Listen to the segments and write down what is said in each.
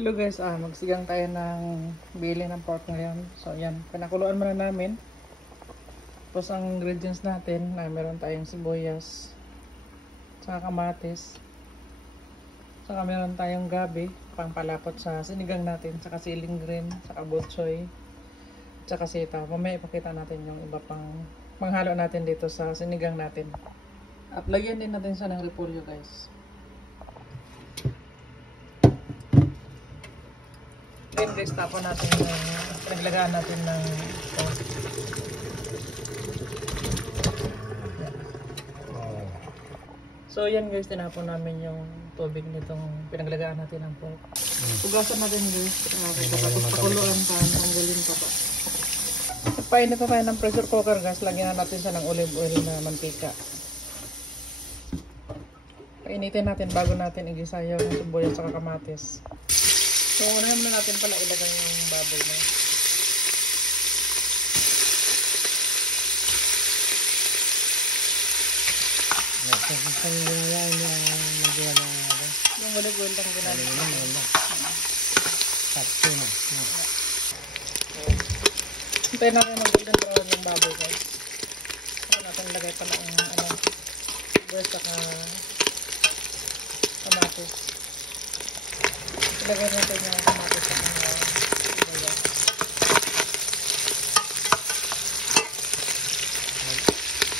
Hello guys, magsigang tayo ng bili ng pork ngayon. So yan, pinakuluan muna namin. Tapos ang ingredients natin, meron tayong sibuyas, saka kamatis, saka meron tayong gabi, pangpalapot sa sinigang natin, saka siling green, saka butchoy, saka sitaw. Mamaya ipakita natin yung iba pang panghalo natin dito sa sinigang natin. At lagyan din natin siya ng repolyo guys. Then guys, tapon natin yung pinaglagaan natin ng pork. So yan guys, tinapon namin yung tubig nitong pinaglagaan natin ng pork. Ugasan natin guys, tapos pakuluan pa, tanggalin pa pa. Painit na tayo ng pressure cooker guys, lagyan na natin siya ng olive oil na mantika. Painitin natin bago natin igisa yung sibuyas at kamatis. So unahin muna natin pala ilagay yung baboy na. Yung olive oil lang ginagawa. Hintayin natin ng golden brown yung baboy guys. Saka natin ilagay pala yung sibuyas at kamatis. Ilagay natin yung kamatis at sibuyas.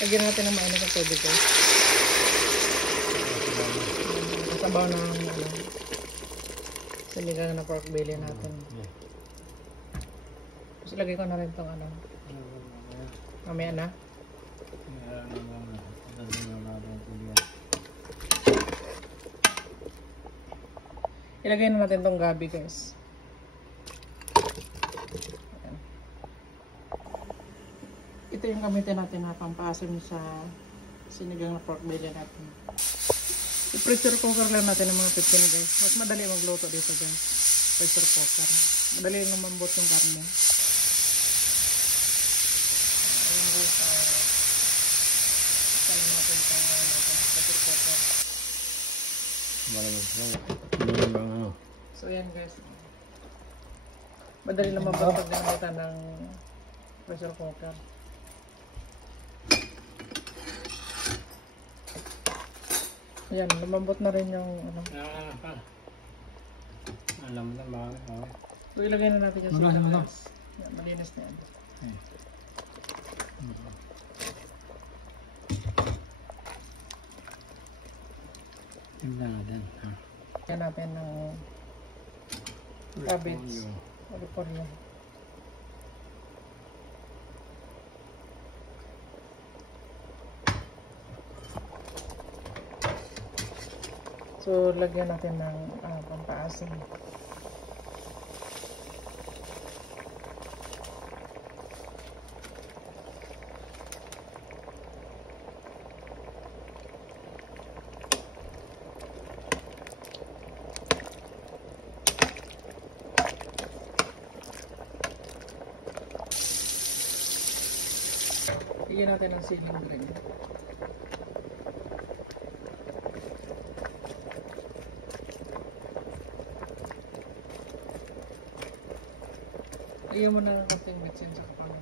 Lagyan natin ng mainit ng tubig guys. Sabaw ng sinigang na pork belly natin. Tapos ilagay ko na rin itong mamaya na. Ilagay na natin itong gabi guys. Ayan. Ito yung gamitin natin na pampasim sa sinigang na pork belly natin. I-pressure cooker lang natin ng mga 15 guys. Mas madali magluto dito guys. Pressure cooker. Madali lang mambot yung karne. Ayan guys. Saan natin itong pressure cooker. So yan guys. Madali lang mambot pag gamitan ng pressure cooker. Ayan, lumambot na rin yung alam mo na ba? So ilagay na natin yung sibuyas. Yan, malinis na yan. Tingnan natin. Lagyan natin ng cabbage. Repolyo. So, lagyan natin ng pampaasim. Lagyan natin ng siling green. Lagyan mo na ng konting bitsin sa kapangan.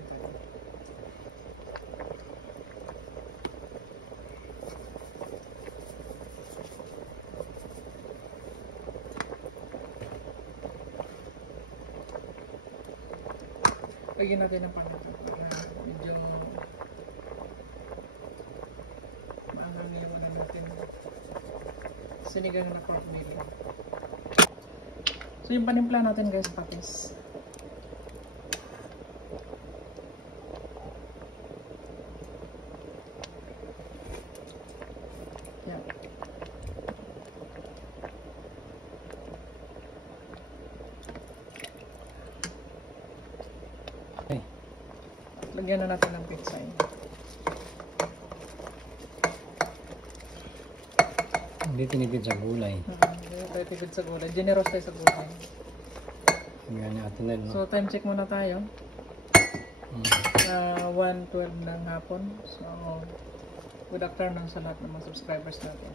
Lagyan natin ng pangat para medyo maangang yung natin sinigang na pork belly. So yung panimpla natin guys, patis. Yan. Okay. Lagyan na natin ng pitsay. Hindi tinipid sa gulay. Hindi tayo tipid sa gulay. Generous tayo sa gulay. Tingnan natin na, no? So time check muna tayo. 1:12 ng hapon. So good afternoon sa lahat ng mga subscribers natin.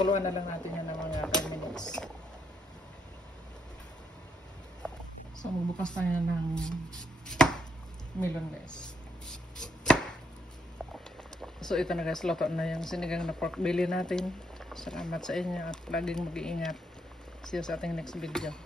Pakuluan na lang natin yan ng mga 10 minutes. So magbukas tayo ng melon guys. So ito na guys, luto na yung sinigang na pork belly natin. Salamat sa inyo at laging mag-iingat. See you sa ating next video.